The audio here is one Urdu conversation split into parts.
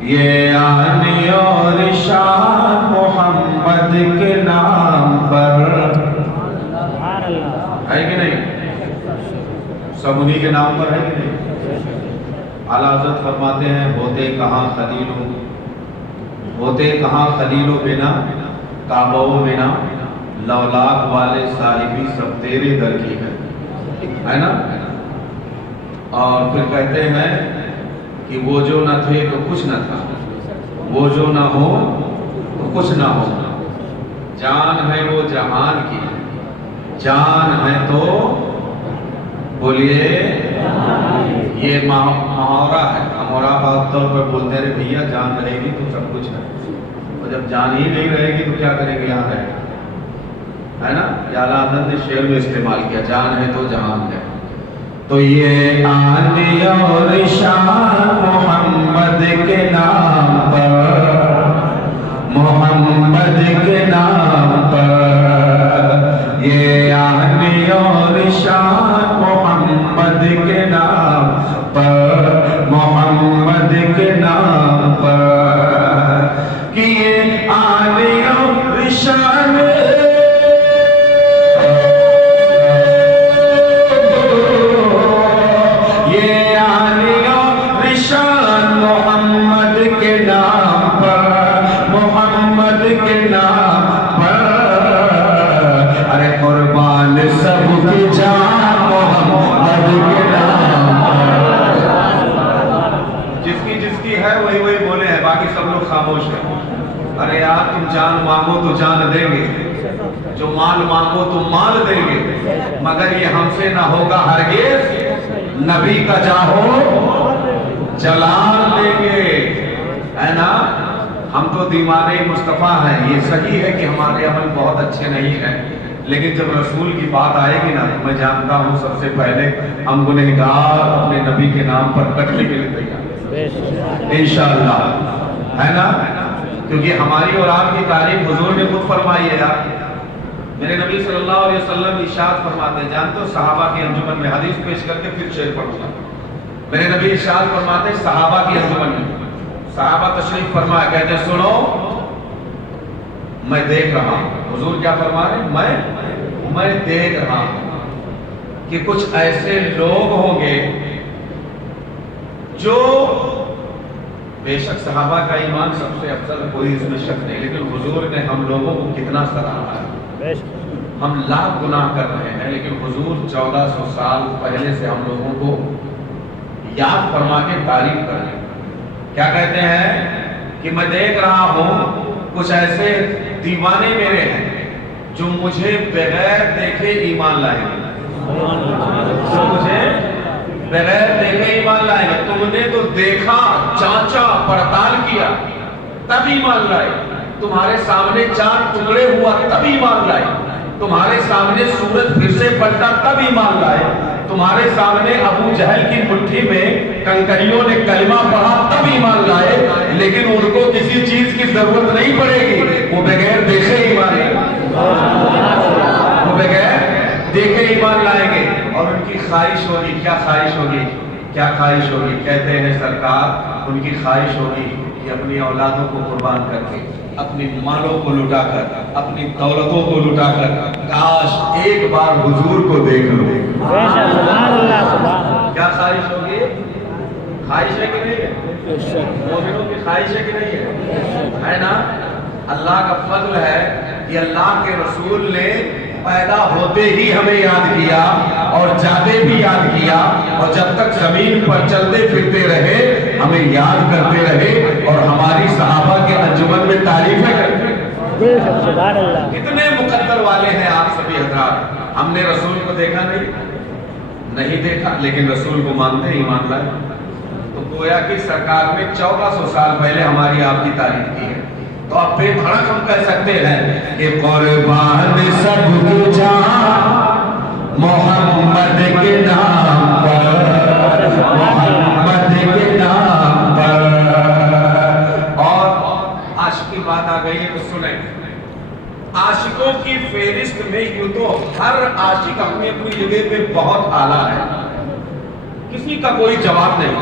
یہ آن اور شان محمد کے نام پر ہے کہ نہیں؟ سب انہی کے نام پر ہے کہ نہیں؟ اعلیٰ حضرت فرماتے ہیں ہوتے کہاں خلیل و بنا کعبہ و بنا لولاک والے صاحبی سب تیرے در کی ہے نا؟ اور پھر کہتے ہیں کہ وہ جو نہ تھے تو کچھ نہ تھا، وہ جو نہ ہو تو کچھ نہ ہو، جان ہے وہ جہان کی، جان ہے تو بولیے یہ محاورہ ہے، محاورہ بات طور پر بولتے رہے بھیا جان رہے گی تو سب کچھ ہے، اور جب جان ہی نہیں رہے گی تو کیا کریں گے؟ یہاں رہے ہے نا؟ یا اعلیٰ حضرت نے شعر میں استعمال کیا، جان ہے تو جہان ہے۔ تو یہ آن اور شان محمد کے نام پر، محمد کے نام پر، یہ آن اور شان محمد کے نام پر، محمد کے نام پر، کہ یہ آن اور شان خاموش ہے۔ ارے یار تم جان مانگو تو جان دیں گے، جو مال مانگو تو مال دیں گے، مگر یہ ہم سے نہ ہوگا ہرگز، نبی کا جاہو جلال دیں گے، ہے نا؟ ہم تو دیوانے مصطفیٰ ہیں، یہ صحیح ہے کہ ہمارے عمل بہت اچھے نہیں ہیں، لیکن جب رسول کی بات آئے گی نا، میں جانتا ہوں سب سے پہلے ہم گنہگار اپنے نبی کے نام پر کٹنے کے لیے تیار انشاءاللہ، ہے نا؟ کیونکہ ہماری اور آپ کی تعریف حضور نے خود فرمائی ہے یار۔ میرے نبی صلی اللہ علیہ وسلم ارشاد فرماتے ہیں، جانتے ہو صحابہ کی انجمن میں حدیث پیش کر کے پھر شعر پڑھوں گا۔ میرے نبی ارشاد فرماتے ہیں صحابہ کی انجمن میں، صحابہ تشریف فرمایا، کہتے ہیں سنو میں دیکھ رہا ہوں، حضور کیا فرما رہے ہیں؟ میں دیکھ رہا ہوں کہ کچھ ایسے لوگ ہوں گے جو بے شک صحابہ کا ایمان سب سے افضل، کوئی اس میں شک نہیں، لیکن حضور نے ہم لوگوں کو کتنا سراہا ہے۔ ہم لاکھ گناہ کر رہے ہیں، لیکن حضور 1400 سال پہلے سے ہم لوگوں کو یاد فرما کے تعریف کر رہے ہیں۔ کیا کہتے ہیں کہ میں دیکھ رہا ہوں کچھ ایسے دیوانے میرے ہیں جو مجھے بغیر دیکھے ایمان لائیں گے، جو مجھے بغیر دیکھے ایمان لائے گا۔ تم نے تو دیکھا، چانچا، پڑتال کیا، تب ایمان لائے۔ تمہارے سامنے چاند ٹکڑے ہوا تب ایمان لائے۔ تمہارے سامنے سورج پھر سے پلٹا تب ایمان لائے۔ تمہارے سامنے ابو جہل کی مٹھی میں کنکریوں نے کلمہ پڑھا تب ایمان لائے، لیکن ان کو کسی چیز کی ضرورت نہیں پڑے گی، وہ بغیر دیکھے ایمان لائے، وہ بغیر دیکھے ایمان لائیں گے۔ اور ان کی خواہش ہوگی، کیا خواہش ہوگی؟ کیا خواہش ہوگی؟ کہتے ہیں سرکار ان کی خواہش ہوگی کہ اپنی اولادوں کو قربان کر کے، اپنی مالوں کو لٹا کر، اپنی دولتوں کو لٹا کر کاش ایک بار حضور کو دیکھ لو۔ کیا خواہش ہوگی؟ خواہش ہے کہ نہیں ہے؟ مومنوں کی خواہش ہے کہ نہیں ہے نا؟ اللہ کا فضل ہے کہ اللہ کے رسول نے پیدا ہوتے ہی ہمیں یاد کیا اور جاتے بھی یاد کیا، اور جب تک زمین پر چلتے پھرتے رہے ہمیں یاد کرتے رہے، اور ہماری صحابہ کے انجمن میں تعریفیں کرتے رہے۔ کتنے مقدر والے ہیں آپ سبھی حضرات۔ ہم نے رسول کو دیکھا نہیں دیکھا، لیکن رسول کو مانتے ایمان لائے۔ تو گویا کہ سرکار نے 1400 سال پہلے ہماری آپ کی تعریف کی ہے، تو اب بے دھڑک ہم کہہ سکتے ہیں کہ قربان سب کی جان محمد کے نام پر، محمد کے نام پر۔ اور عاشق کی بات آ گئی ہے تو سنیں، عاشقوں کی فہرست میں یوں تو ہر عاشق اپنی اپنی جگہ پہ بہت اعلیٰ ہے، کسی کا کوئی جواب نہیں،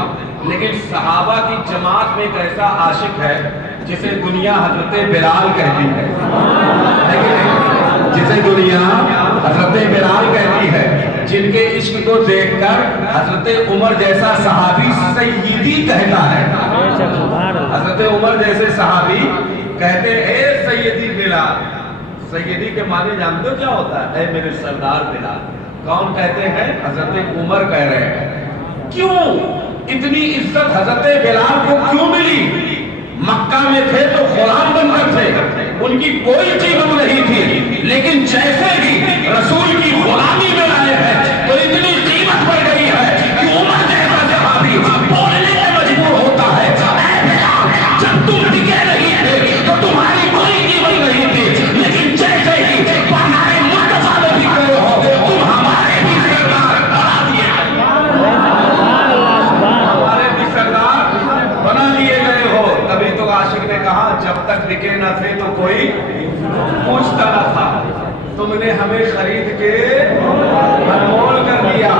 لیکن صحابہ کی جماعت میں ایک ایسا عاشق ہے جسے دنیا حضرت بلال کہتی ہے، جسے دنیا حضرت بلال کہتی ہے، جن کے عشق کو دیکھ کر حضرت عمر جیسا صحابی سیدی کہتا ہے۔ حضرت عمر جیسے صحابی کہتے ہیں اے سیدی بلال۔ سیدی کے معنی جانتے ہو کیا ہوتا ہے؟ اے میرے سردار بلال۔ کون کہتے ہیں؟ حضرت عمر کہہ رہے ہیں۔ کیوں اتنی عزت حضرت بلال کو کیوں ملی؟ مکہ میں تھے تو غلام بن کر تھے، ان کی کوئی قیمت نہیں تھی، لیکن جیسے ہی رسول کی غلامی میں آئے ہیں تو اتنی قیمت بڑھ گئی ہے کہ عمر جیسا صحابی بولنے میں مجبور ہوتا ہے، اے بلال جب تم ٹکے نہیں تھے تو تمہاری کوئی قیمت نہیں تھی، لیکن جیسے ہی ہمارے مرتضیٰ میں بھی گئے ہو تم ہمارے بھی سردار بنا دیے گئے ہو۔ تبھی تو عاشق نے کہا جب تک بکے نہ تھے تو کوئی پوچھتا نہ تھا، تم نے ہمیں خرید کے انمول کر دیا۔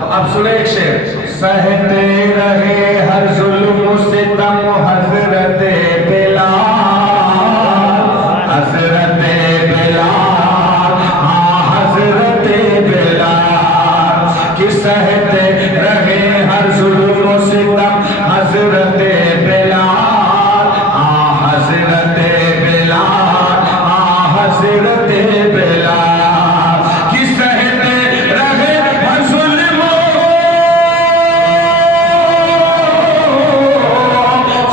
تو اب سنیں ایک شعر۔ سہتے رہے ہر ظلم و ستم حضرت بلال، حضرت بلال، ہاں حضرت بلال، کہ سہتے رہے ہر ظلم و ستم حضرت بلال، ہاں حضرت بلال، ہاں حضرت بلال، کہ سہتے رہے ہر ظلم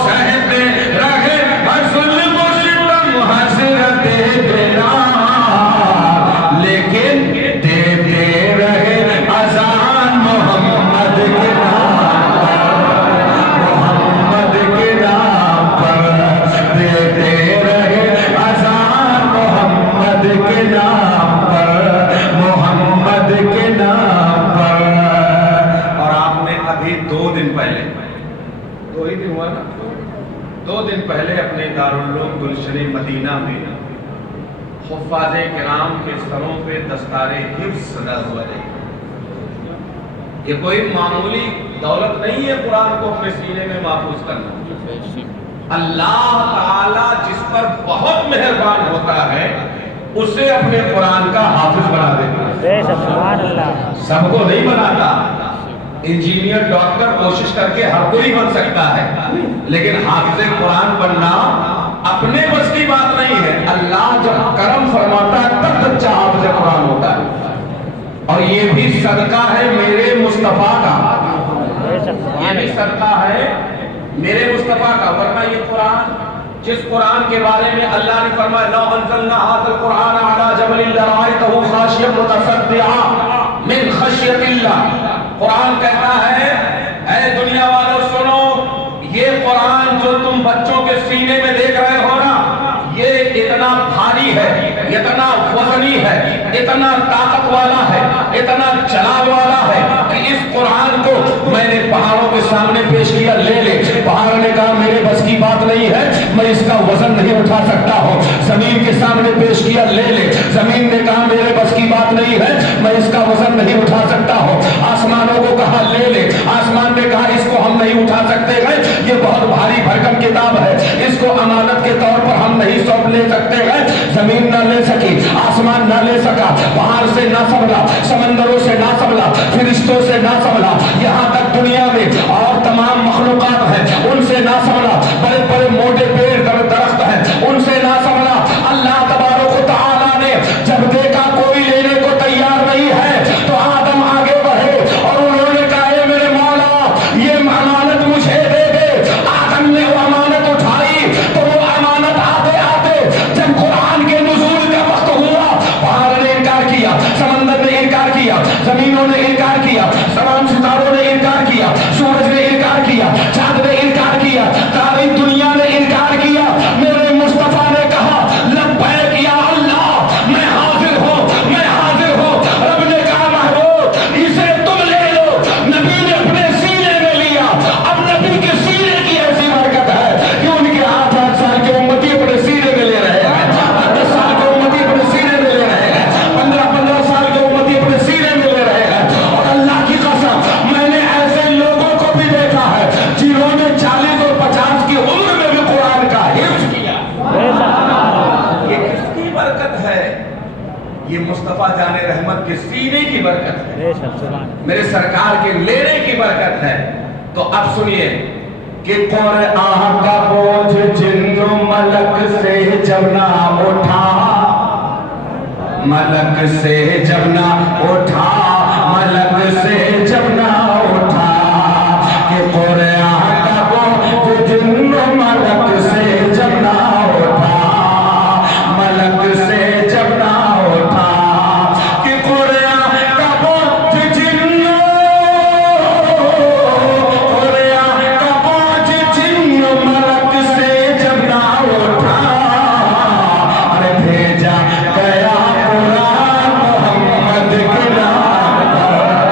سہتے رہے ہر ظلم و ستم حضرت بلال، لیکن دیتے رہے اذان محمد کے نام پر، دیتے رہے اذان محمد کے نام پر، محمد کے نام پر۔ اور آپ نے ابھی 2 دن پہلے، 2 ہی دن ہوا نا، 2 دن پہلے اپنے دارالعلوم گلشن مدینہ میں حفاظ کرام کے سروں پہ دستار حفظ سجا ہوا ہے۔ یہ کوئی معمولی دولت نہیں ہے قرآن کو اپنے سینے میں محفوظ کرنا۔ اللہ تعالیٰ جس پر بہت مہربان ہوتا ہے اسے اپنے قرآن کا حافظ بنا دیتا ہے، سب کو نہیں بناتا۔ انجینئر ڈاکٹر کوشش کر کے ہر کوئی بن سکتا ہے، لیکن حافظ قرآن بننا اپنے بس کی بات نہیں ہے۔ اللہ جب کرم فرماتا ہے تب بچہ حافظ قرآن ہوتا ہے، اور یہ بھی صدقہ ہے میرے مصطفیٰ کا، یہ بھی صدقہ ہے میرے مصطفیٰ کا۔ ورنہ یہ قرآن، جس قرآن کے بارے میں اللہ نے فرمایا لو انزلنا هذا القرآن على جبل لرأيته خاشعا متصدعا من خشیت اللہ۔ قرآن کہتا ہے اے دنیا والوں سنو، یہ قرآن جو تم بچوں کے سینے میں دیکھ رہے ہو نا، یہ اتنا بھاری ہے، اتنا وزنی ہے، اتنا طاقت والا ہے، اتنا جلال والا ہے کہ اس قرآن کو میں نے پہاڑوں کے سامنے پیش کیا، لے لے۔ پہاڑوں نے کہا میرے بس کی بات نہیں ہے، میں اس کا وزن نہیں اٹھا سکتا ہوں۔ زمین کے سامنے پیش کیا، لے لے۔ زمین نے کہا میرے بس کی بات نہیں ہے، میں اس کا وزن نہیں اٹھا سکتا ہوں۔ آسمانوں کو کہا لے لے۔ آسمان نے کہا اس کو ہم نہیں اٹھا سکتے ہیں، یہ بہت بھاری بھرکم کتاب ہے، اس کو امانت کے طور پر ہم نہیں سونپ لے سکتے ہیں۔ زمین نہ لے سکی، آسمان نہ لے سکا، پہاڑ سے نہ سنبھلا، سمندروں سے نہ سنبھلا، فرشتوں سے نہ سنبھلا، یہاں تک دنیا میں اور تمام مخلوقات ہیں ان سے نہ سنبھلا، بڑے بڑے موٹے پیڑ درخت ہیں ان سے نہ سنبھلا۔ اللہ تبارک و تعالیٰ نے جب دیکھا کوئی لینے کو تیار نہیں ہے تو آدم آگے بڑھے اور انہوں نے کہا اے میرے مولا یہ امانت مجھے دے دے۔ آدم نے وہ امانت اٹھائی تو وہ امانت آتے آتے جب قرآن کے نزول کا وقت ہوا، پہاڑ نے انکار کیا، سمندر نے انکار کیا، زمینوں نے انکار کیا، تمام ستاروں نے انکار یہ مصطفیٰ جان رحمت کے سینے کی برکت ہے، میرے سرکار کے لینے کی برکت ہے۔ تو اب سنیے کہ قرآن کا بوجھ جن و ملک سے جب نہ اٹھا، ملک سے جب نہ اٹھا، ملک سے جب نہ اٹھا، کہ قرآن کا بوجھ جن و ملک سے جب نہ اٹھا، ملک سے جب نہ اٹھا، کہ قرآن کا بوجھ جن کا بوجھ جن و ملک سے جب نہ اٹھا، ارے بھیجا گیا قرآن محمد کے نام پر،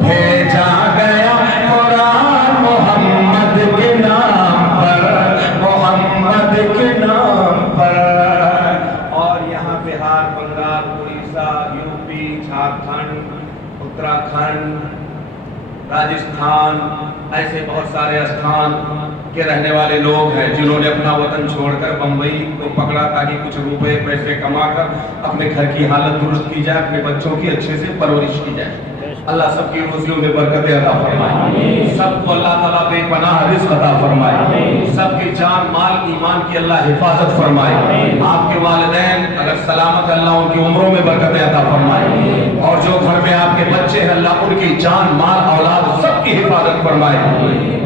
بھیجا گیا قرآن محمد کے نام پر، محمد کے نام پر۔ اور یہاں بہار، بنگال، اڑیسہ، یوپی، جھارکھنڈ، اتراکھنڈ، راجستھان، ایسے بہت سارے استھان کے رہنے والے لوگ ہیں جنہوں نے اپنا وطن چھوڑ کر بمبئی کو پکڑا تاکہ کچھ روپے پیسے کما کر اپنے گھر کی حالت درست کی جائے، اپنے بچوں کی اچھے سے پرورش کی جائے۔ اللہ سب کی روزیوں میں برکت عطا فرمائے، سب کو اللہ تعالیٰ بے پناہ رزق عطا فرمائے، سب کی جان مال ایمان کی اللہ حفاظت فرمائے۔ آپ کے والدین اگر سلامت، اللہ ان کی عمروں میں برکت عطا فرمائے، اور جو گھر میں آپ کے بچے ہیں اللہ ان کی جان مال اولاد سب کی حفاظت فرمائے۔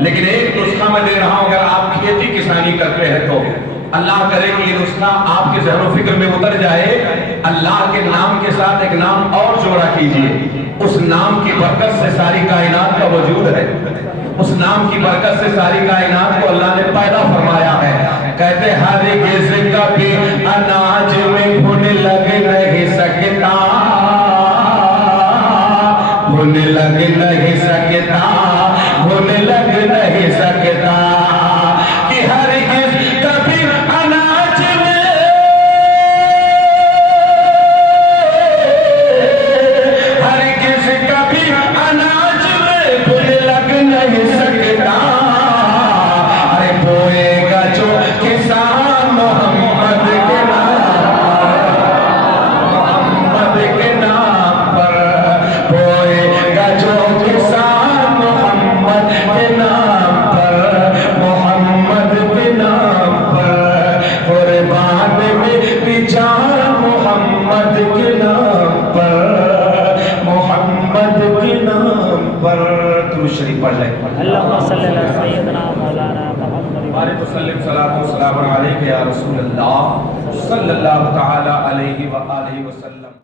لیکن ایک نسخہ میں دے رہا ہوں، اگر آپ کھیتی کسانی کرتے ہیں تو اللہ کرے کہ یہ نسخہ آپ کے ذہن و فکر میں اتر جائے، اللہ کے نام کے ساتھ ایک نام اور جوڑا کیجئے، اس نام کی برکت سے ساری کائنات کا وجود ہے، اس نام کی برکت سے ساری کائنات کو اللہ نے پیدا فرمایا ہے۔ کہتے ہرگز کبھی اناج میں گھن لگ نہیں سکتا، گھن لگ نہیں سکتا، گھن لگ نہیں سکتا، کہ ہرگز کبھی اناج میں، ہرگز کبھی اناج میں گھن لگ نہیں سکتا، ارے بوئے گا جو کسان محمد کے نام پر، محمد کے نام پر، بوئے گا جو کسان محمد کے نام پر، محمد کے نام پر، قربان میں بھی جان محمد کے نام پر، محمد کے نام پر۔ درود شریف پڑھ لیں۔ اللہم صلی علی سیدنا مولانا محمد بارک وسلم صلاۃ و سلام علیک یا رسول اللہ صلی اللہ تعالی علیہ وآلہ وسلم۔